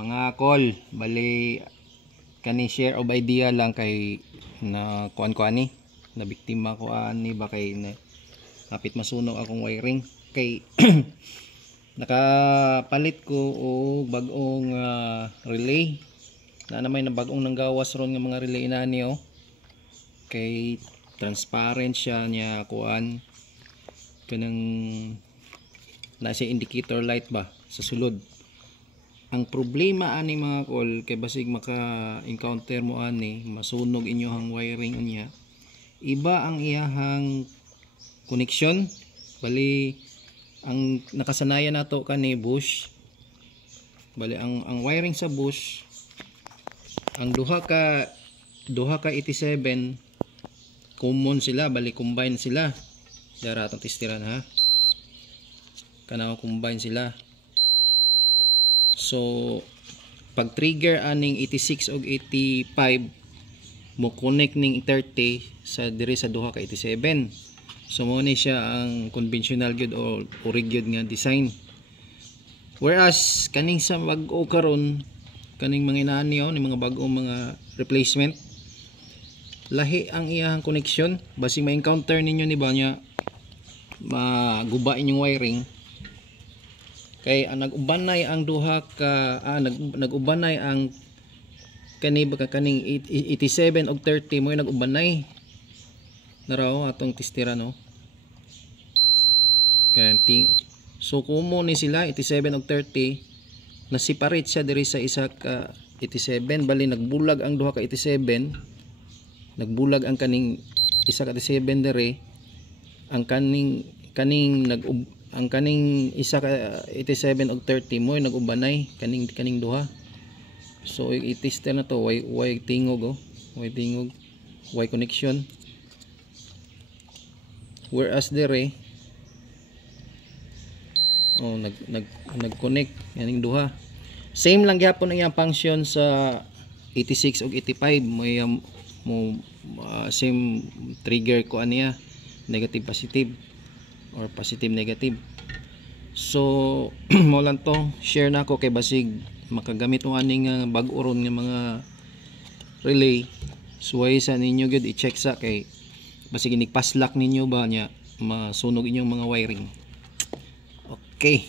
Mga call, bali kani share of idea lang kay na kuan ni na biktima ko ani ba kay na kapit masunog akong wiring kay nakapalit ko og bag-ong relay na namay na bag-ong nanggawas ron nga mga relay inani kay transparent siya niya kuan kanang nasa indicator light ba sa sulod. Ang problema ani mga call kay basig maka-encounter mo ani masunog inyohang wiring unya. Iba ang iyahang connection. Bali ang nakasanayan nato kani bush. Bali ang wiring sa bush ang duha ka 87 common sila, bali combine sila. Dara atong testiran ha. Kana combine sila. So pag trigger aning 86 og 85 mo connect ning 30 sa diri sa duha ka 87. So mo ni siya ang conventional gyud o origyud nga design. Whereas kaning sa bag-o karon kaning mga inani ni mga bag-ong mga replacement lahi ang iyang connection basig ma-encounter ninyo ni ba nya maguba inyong wiring. Kay nag-ubanay ang duha ka nag-ubanay ang kani baka kaning 87 og 30 mo nag-ubanay naraw atong testira no. Kay so kumo ni sila 87 og 30 na separate siya diri sa isa ka 87 bali nagbulag ang duha ka 87 nagbulag ang kaning isa ka 87 diri ang kaning ang kaning isa ka 87 og 30 mo nag-ubanay kaning duha. So i-tester na to way tingog way tingog way connection. Whereas dire nag-connect kaning duha. Same lang gyapon ang iyang function sa 86 og 85 mo same trigger ko aniya negative positive or positive negative. So mo lang to share na ako kay basig makagamit mo aning bag-o ron nga mga relay. Suway sa ninyo gyud i-check sa kay basig inig paslak ninyo ba nya masunog inyong mga wiring. Okay.